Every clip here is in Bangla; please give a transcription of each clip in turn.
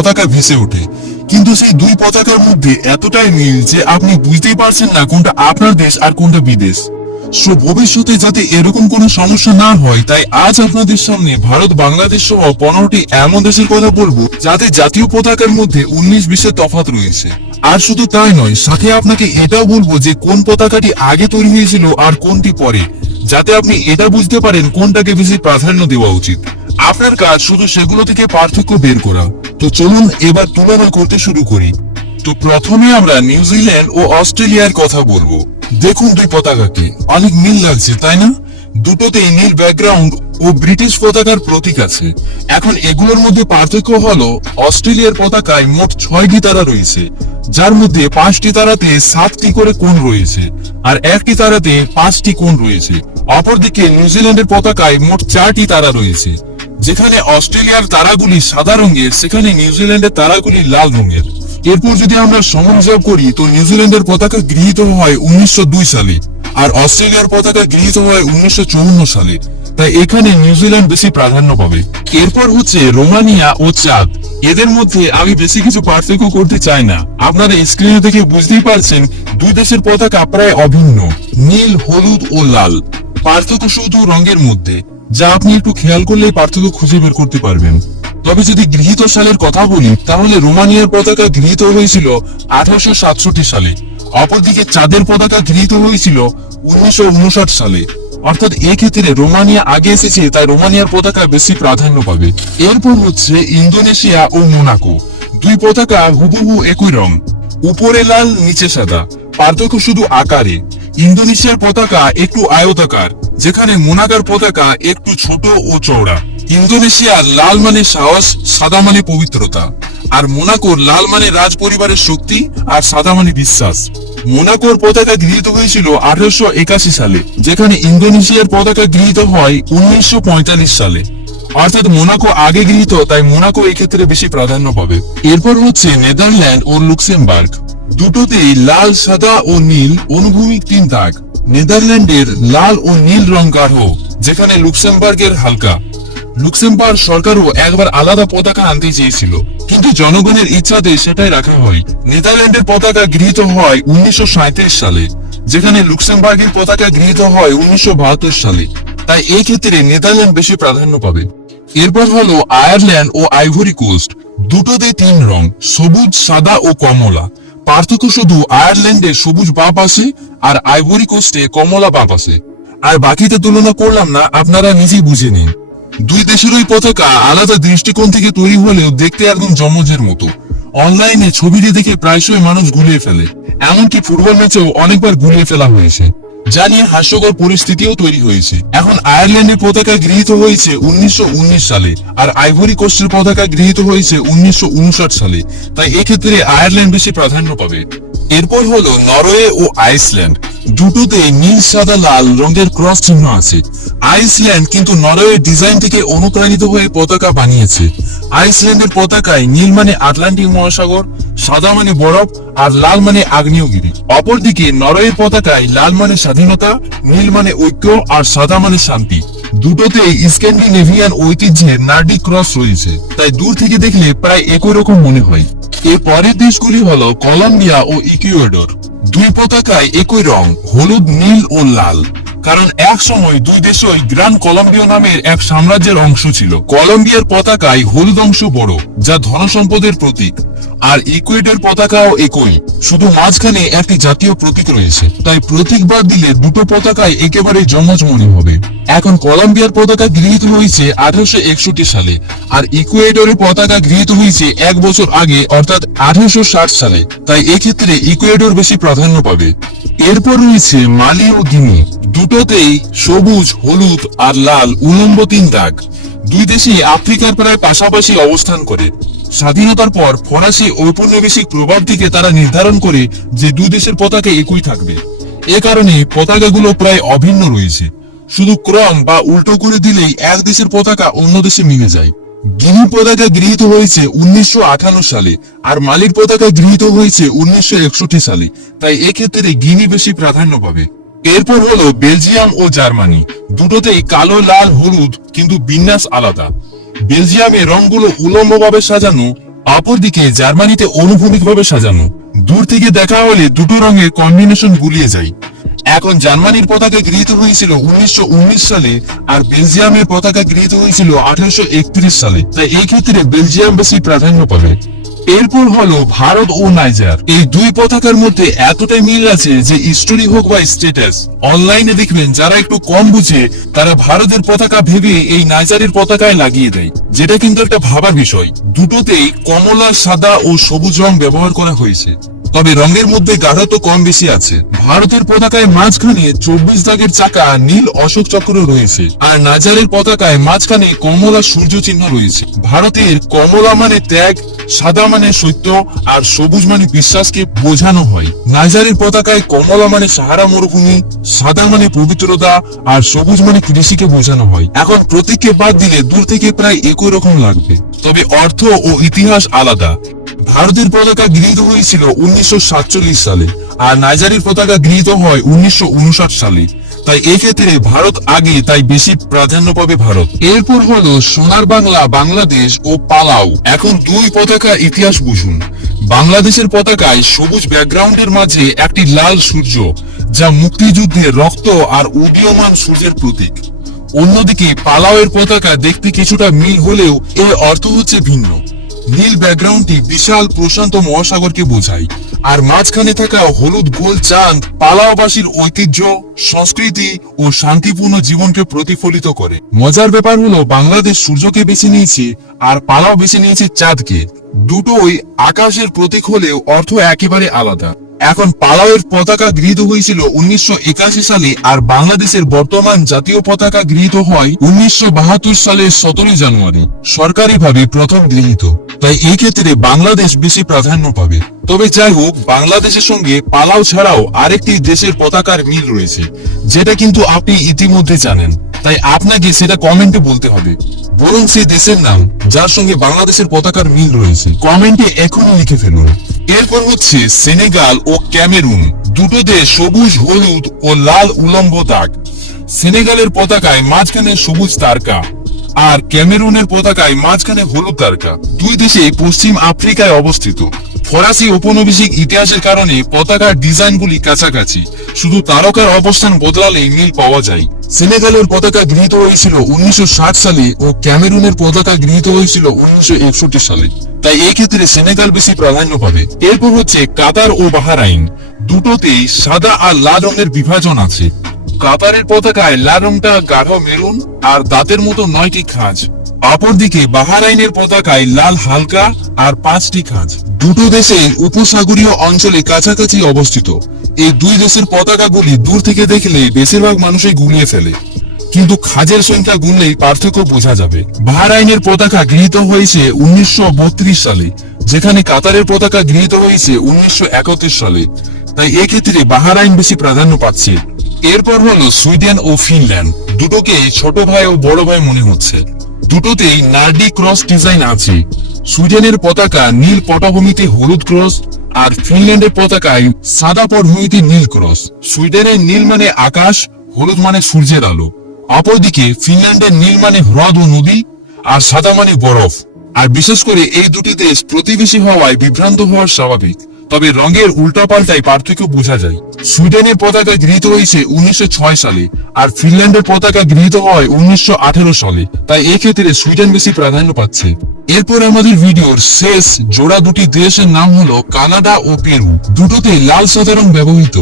পতাকা ভেসে ওঠে, কিন্তু সেই দুই পতাকার মধ্যে এতটাই মিল যে আপনি বুঝতেই পারছেন না কোনটা আপনার দেশ আর কোনটা বিদেশ। সো ভবিষ্যতে যাতে এরকম কোনো সমস্যা না হয়, তাই আজ আপনাদের সামনে ভারত বাংলাদেশ সহ 15টি এমন দেশের কথা বলবো যাদের জাতীয় পতাকার মধ্যে 19-20-এর তফাৎ রয়েছে। আর শুধু তাই নয়, সাথে আপনাকে এটাও বলবো যে কোন পতাকাটি আগে তৈরি হয়েছিল আর কোনটি পরে, যাতে আপনি এটা বুঝতে পারেন কোনটাকে বেশি প্রাধান্য দেওয়া উচিত। আপনার কাজ শুধু সেগুলো থেকে পার্থক্য বের করা। তো চলুন এবার তুলনা করতে শুরু করি। তো প্রথমে আমরা নিউজিল্যান্ড ও অস্ট্রেলিয়ার কথা বলবো। দেখুন দুই পতাকাকে, অনেক মিল লাগছে তাই না? দুটোতেই নীল ব্যাকগ্রাউন্ড ও ব্রিটিশ পতাকার প্রতীক আছে। এখন এগুলোর মধ্যে পার্থক্য হলো অস্ট্রেলিয়ার পতাকায় মোট 6টি তারা রয়েছে, যার মধ্যে 5টি তারাতে 7টি করে কোণ রয়েছে আর একটি তারাতে 5টি কোণ রয়েছে। অপরদিকে নিউজিল্যান্ডের পতাকায় মোট 4টি তারা রয়েছে। যেখানে অস্ট্রেলিয়ার তারাগুলি সাদা রঙের, সেখানে নিউজিল্যান্ডের তারাগুলি লাল রঙের। এরপর যদি আমরা সময় হিসাব করি, তো নিউজিল্যান্ডের পতাকা গৃহীত হয় 1902 সালে আর অস্ট্রেলিয়ার পতাকা গৃহীত হয় 1954 সালে। তাই এখানে নিউজিল্যান্ড বেশি প্রাধান্য পাবে। এরপর হচ্ছে রোমানিয়া ও চাদ। এদের মধ্যে আমি বেশি কিছু পার্থক্য করতে চাই না, আপনারা স্ক্রিনে দেখে বুঝতেই পারছেন দুই দেশের পতাকা প্রায় অভিন্ন, নীল, হলুদ ও লাল। পার্থক্য শুধু রঙের মধ্যে, যা আপনি একটু খেয়াল করলেই পার্থক্য খুঁজে বের করতে পারবেন। তবে যদি গৃহীত সালের কথা বলি, তাহলে রোমানিয়ার পতাকা গৃহীত হয়েছিল 1867 সালে, অপরদিকে চাঁদের পতাকা গৃহীত হয়েছিল 1959 সালে। অর্থাৎ এক্ষেত্রে রোমানিয়া আগে এসেছে, তাই রোমানিয়ার পতাকা বেশি প্রাধান্য পাবে। এরপর হচ্ছে ইন্দোনেশিয়া ও মোনাকো। দুই পতাকা হুবহু একই রং, উপরে লাল নিচে সাদা, পার্থক্য শুধু আকারে। ইন্দোনেশিয়ার পতাকা একটু আয়তাকার, যেখানে মোনাকোর পতাকা একটু ছোট ও চওড়া। ইন্দোনেশিয়ার লাল মানে সাহস, সাদা মানে পবিত্রতা, আর মোনাকোর লাল মানে রাজ পরিবারের শক্তি আর সাদা মানে বিশ্বাস। মোনাকোর পতাকা গৃহীত হয়েছিল 1881 সালে, যেখানে ইন্দোনেশিয়ার পতাকা গৃহীত হয় 1945 সালে। অর্থাৎ মোনাকো আগে গৃহীত, তাই মোনাকো এক্ষেত্রে বেশি প্রাধান্য পাবে। এরপর হচ্ছে নেদারল্যান্ড ও লুক্সেমবার্গ। দুটোতেই লাল, সাদা ও নীল অনুভূমিক 3 দাগ। নেদারল্যান্ডের লাল ও নীল রং গাঢ়, যেখানে লুক্সেমবার্গের হালকা। লুক্সেমবার্গ সরকারও একবার আলাদা পতাকা আনতে চেয়েছিল, কিন্তু জনগণের ইচ্ছাতে সেটাই রাখা হয়। নেদারল্যান্ডের পতাকা গৃহীত হয় 1937 সালে, যেখানে লুক্সেমবার্গের পতাকা গৃহীত হয় 1972 সালে। তাই এই ক্ষেত্রে নেদারল্যান্ড বেশি প্রাধান্য পাবে। এরপর হলো আয়ারল্যান্ড ও আইভরি কোস্ট। দুটোতে 3 রং, সবুজ, সাদা ও কমলা। পার্থক্য শুধু আয়ারল্যান্ডে সবুজ বাঁ পাশে আর আইভরি কোস্টে কমলা বাঁ পাশে। আর বাকিতে তুলনা করলাম না, আপনারা নিজেই বুঝে নিন। দুই দেশেরই পতাকা আলাদা দৃষ্টিকোণ থেকে তৈরি হলেও দেখতে একদম জমজের মতো। অনলাইনে ছবিটি দেখে প্রায়শই মানুষ গুলিয়ে ফেলে, এমনকি ফুটবল ম্যাচেও অনেকবার গুলিয়ে ফেলা হয়েছে, যা নিয়ে হাস্যকর পরিস্থিতিও তৈরি হয়েছে। এখন আয়ারল্যান্ডের পতাকা গৃহীত হয়েছে 1919 সালে আর আইভরি কোস্টের পতাকা গৃহীত হয়েছে 1959 সালে। তাই এক্ষেত্রে আয়ারল্যান্ড বেশি প্রাধান্য পাবে। এরপর হলো নরওয়ে ও আইসল্যান্ড। দুটোতে নীল, সাদা, লাল রঙের ক্রস চিহ্ন আছে। আইসল্যান্ড কিন্তু নরওয়ের ডিজাইন থেকে অনুপ্রাণিত হয়ে পতাকা বানিয়েছে। আইসল্যান্ডের পতাকায় নীল মানে আটলান্টিক মহাসাগর, সাদা মানে বরফ আর লাল মানে আগ্নেয়গিরি। অপরদিকে নরওয়ের পতাকায় লাল মানে স্বাধীনতা, নীল মানে ঐক্য আর সাদা মানে শান্তি। দুটোতেই স্ক্যান্ডিনেভিয়ান ঐতিহ্যের নার্ডিক ক্রস রয়েছে, তাই দূর থেকে দেখলে প্রায় একই রকম মনে হয়। এর পরের দেশগুলি হলো কলম্বিয়া ও ইকুয়েডর। দুই পতাকায় একই রং, হলুদ, নীল ও লাল। কারণ এক সময় দুই দেশই গ্রান কলম্বিয়া নামের এক সাম্রাজ্যের অংশ ছিল। কলম্বিয়ার পতাকায় হলুদ অংশ বড়, যা ধনসম্পদের প্রতীক, আর ইকুয়েডর পতাকাও একই, শুধু মাঝখানে একটি জাতীয় প্রতীক রয়েছে। তাই প্রতীক বাদ দিলে দুটো পতাকায় একেবারে জমজ মনে হবে। এখন কলম্বিয়ার পতাকা গৃহীত হয়েছে 1861 সালে আর ইকুয়েডরের পতাকা গৃহীত হয়েছে 1 বছর আগে, অর্থাৎ 1860 সালে। তাই এক্ষেত্রে ইকুয়েডর বেশি প্রাধান্য পাবে। এরপর রয়েছে মালি ও গিনি। দুটোতেই সবুজ, হলুদ আর লাল উলম্ব 3 দাগ। দুই দেশই আফ্রিকার প্রায় পাশাপাশি অবস্থান করে। স্বাধীনতার পর ফরাসি ঔপনিবেশিক প্রভাব থেকে তারা নির্ধারণ করে যে দুই দেশের পতাকা একই থাকবে। এ কারণে পতাকাগুলো প্রায় অভিন্ন রয়েছে, শুধু ক্রম বা উল্টো করে দিলেই এক দেশের পতাকা অন্য দেশে মিলে যায়। গিনির পতাকা গৃহীত হয়েছে 1958 সালে আর মালির পতাকা গৃহীত হয়েছে 1961 সালে। তাই এক্ষেত্রে গিনি বেশি প্রাধান্য পাবে। এরপর হলো বেলজিয়াম ও জার্মানি। দুটোতেই কালো, লাল, হলুদ, কিন্তু বিন্যাস আলাদা। বেলজিয়ামে রংগুলো উলম্বভাবে সাজানো অপরদিকে জার্মানিতে অনুভূমিকভাবে সাজানো। দূর থেকে দেখা হলে দুটো রঙের কম্বিনেশন গুলিয়ে যায়। এখন জার্মানির পতাকা গৃহীত হয়েছিল 1919 সালে, আর বেলজিয়ামের পতাকা গৃহীত হয়েছিল 1831 সালে। তাই এই ক্ষেত্রে বেলজিয়াম বেশি প্রাধান্য পাবে। এরপর হলো ভারত ও নাইজার। এই দুই পতাকার মধ্যে এতটাই মিল আছে যে স্টোরি হোক বা স্ট্যাটাস, অনলাইনে দেখবেন যারা একটু কম বুঝে তারা ভারতের পতাকা ভেবে এই নাইজারের পতাকায় লাগিয়ে দেয়, যেটা কিন্তু একটা ভাবার বিষয়। দুটোতেই কমলা, সাদা ও সবুজ রং ব্যবহার করা হয়েছে, তবে রঙের মধ্যে গাঢ়তা কম বেশি আছে। ভারতের পতাকায় মাঝখানে 24 দাগের চাকা নীল অশোক চক্র রয়েছে, আর নাইজারের পতাকায় মাঝখানে কমলা সূর্য চিহ্ন রয়েছে। ভারতের কমলা মানে ত্যাগ, সাদা মানে সত্য, আর সবুজ মানে বিশ্বাসকে বোঝানো হয়। নাইজারের পতাকায় কমলা মানে সাহারা মরুভূমি, সাদা মানে পবিত্রতা, আর সবুজ মানে কৃষিকে বোঝানো হয়। এখন প্রতীককে বাদ দিলে দূর থেকে প্রায় একই রকম লাগবে, তবে অর্থ ও ইতিহাস আলাদা। ভারতের পতাকা গৃহীত হয়েছিল 1947 সালে, আর নাইজারের পতাকা গৃহীত হয় 1959 সালে। তাই এক্ষেত্রে ভারত আগে, তাই বেশি প্রাধান্য পাবে ভারত। এরপর হলো সোনার বাংলা, বাংলাদেশ ও পালাউ। এখন দুই পতাকা ইতিহাস বুঝুন। বাংলাদেশের পতাকায় সবুজ ব্যাকগ্রাউন্ডের মাঝে একটি লাল সূর্য, যা মুক্তিযুদ্ধের রক্ত আর উদীয়মান সূর্যের প্রতীক। অন্যদিকে পালাউয়ের পতাকা দেখতে কিছুটা মিল হলেও এর অর্থ হচ্ছে ভিন্ন। নীল ব্যাকগ্রাউন্ডটি বিশাল প্রশান্ত মহাসাগরকে বোঝায়, আর মাঝখানে থাকা হলুদ গোল চাঁদ পালাওবাসীর ঐতিহ্য, সংস্কৃতি ও শান্তিপূর্ণ জীবনকে প্রতিফলিত করে। মজার ব্যাপার হলো বাংলাদেশ সূর্যকে বেছে নিয়েছে, আর পালাও বেছে নিয়েছে চাঁদকে। দুটোই আকাশের প্রতীক হলেও অর্থ একেবারে আলাদা। এখন পালাউয়ের পতাকা গৃহীত হয়েছিল 1981 সালে, আর বাংলাদেশের বর্তমান জাতীয় পতাকা গৃহীত হয় 1972 সালের 17 জানুয়ারি, সরকারিভাবে প্রথম গৃহীত। তাই এই ক্ষেত্রে বাংলাদেশ বেশি প্রাধান্য পাবে। তবে যাই হোক, বাংলাদেশের সঙ্গে পালাউ ছাড়াও আরেকটি দেশের পতাকার মিল রয়েছে, যেটা কিন্তু আপনি ইতিমধ্যে জানেন। তাই আপনাকে সেটা কমেন্টে বলতে হবে। বরং সেই দেশের নাম যার সঙ্গে বাংলাদেশের পতাকার মিল রয়েছে কমেন্টে এখনই লিখে ফেলুন। এরপর হচ্ছে সেনেগাল ও ক্যামেরুন। দুটো দেশ সবুজ, হলুদ ও লাল উলম্ব দাগ। সেনেগালের পতাকায় মাঝখানে সবুজ তারকা, আর ক্যামেরুনের পতাকায় মাঝখানে হলুদ তারকা। দুই দেশে পশ্চিম আফ্রিকায় অবস্থিত। ফরাসি ঔপনিবেশিক ইতিহাসের কারণে পতাকার ডিজাইনগুলি কাছাকাছি, শুধু তারকার অবস্থান বদলালেই মিল পাওয়া যায়। সেনেগালের পতাকা গৃহীত হয়েছিল 1960 সালে ও ক্যামেরুনের পতাকা গৃহীত হয়েছিল 1961 সালে। তাই এই ক্ষেত্রে সেনেগাল বেশি প্রাধান্য পাবে। এরপর হচ্ছে কাতার ও বাহরাইন। দুটোতেই সাদা আর লাল রঙের বিভাজন আছে। কাতারের পতাকায় লাল রংটা গাঢ় মেরুন আর দাঁতের মতো 9টি খাঁজ। অপরদিকে বাহরাইনের পতাকায় লাল হালকা আর 5টি খাঁজ। দুটো দেশে উপসাগরীয় অঞ্চলে কাছাকাছি অবস্থিত। এই দুই দেশের পতাকাগুলি দূর থেকে দেখলে বেশিরভাগ মানুষই গুলিয়ে ফেলে, কিন্তু খাঁজের সংখ্যা গুনলেই পার্থক্য বোঝা যাবে। বাহরাইনের পতাকা গৃহীত হয়েছে 1932 সালে, যেখানে কাতারের পতাকা গৃহীত হয়েছে 1931 সালে। তাই এক্ষেত্রে বাহরাইন বেশি প্রাধান্য পাচ্ছে। এরপর হলো সুইডেন ও ফিনল্যান্ড। দুটোকে ছোট ভাই ও বড় ভাই মনে হচ্ছে। দুটোতেই নার্ডি ক্রস ডিজাইন আছে। সুইডেনের পতাকা নীল পটভূমিতে হলুদ ক্রস, আর ফিনল্যান্ডের পতাকায় সাদা পটভূমিতে নীল ক্রস। সুইডেনের নীল মানে আকাশ, হলুদ মানে সূর্যের আলো। অপরদিকে ফিনল্যান্ডের নীল মানে হ্রদ ও নদী, আর সাদা মানে বরফ। আর বিশেষ করে এই দুটি দেশ প্রতিবেশী হওয়ায় বিভ্রান্ত হওয়ার স্বাভাবিক, তবে রঙের উল্টাপাল্টায় পার্থক্য বোঝা যায়। সুইডেনের পতাকা গৃহীত হয়েছে 1906 সালে, আর ফিনল্যান্ডের পতাকা গৃহীত হয় 1918 সালে। তাই এক্ষেত্রে সুইডেন বেশি প্রাধান্য পাচ্ছে। এরপর আমাদের ভিডিওর শেষ জোড়া দুটি দেশের নাম হলো কানাডা ও পেরু। দুটোতে লাল সাদা রং ব্যবহৃত।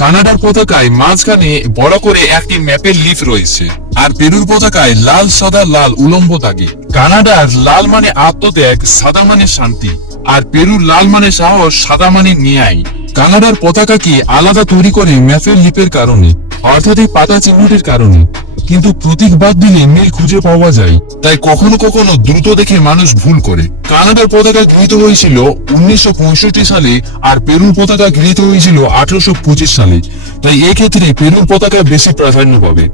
কানাডার পতাকায় মাঝখানে বড় করে একটি ম্যাপের লিফ রয়েছে, আর পেরুর পতাকায় লাল সাদা লাল উলম্ব দাগে। কানাডার লাল মানে আত্মত্যাগ, সাদা মানে শান্তি, আর পেরুর লাল মানে সাহস, সাদা মানে ন্যায়। কানাডার পতাকাকে আলাদা তৈরি করে ম্যাপের লিপের কারণে, অর্থাৎ এই পাতা চিহ্নটির কারণে, কিন্তু প্রতীক বাদ দিলে মিল খুঁজে পাওয়া যায়। তাই কখনো কখনো দ্রুত দেখে মানুষ ভুল করে। কানাডার পতাকা গৃহীত হয়েছিল 1965 সালে, আর পেরুর পতাকা গৃহীত হয়েছিল 1825 সালে। তাই এক্ষেত্রে পেরুর পতাকা বেশি প্রাধান্য পাবে।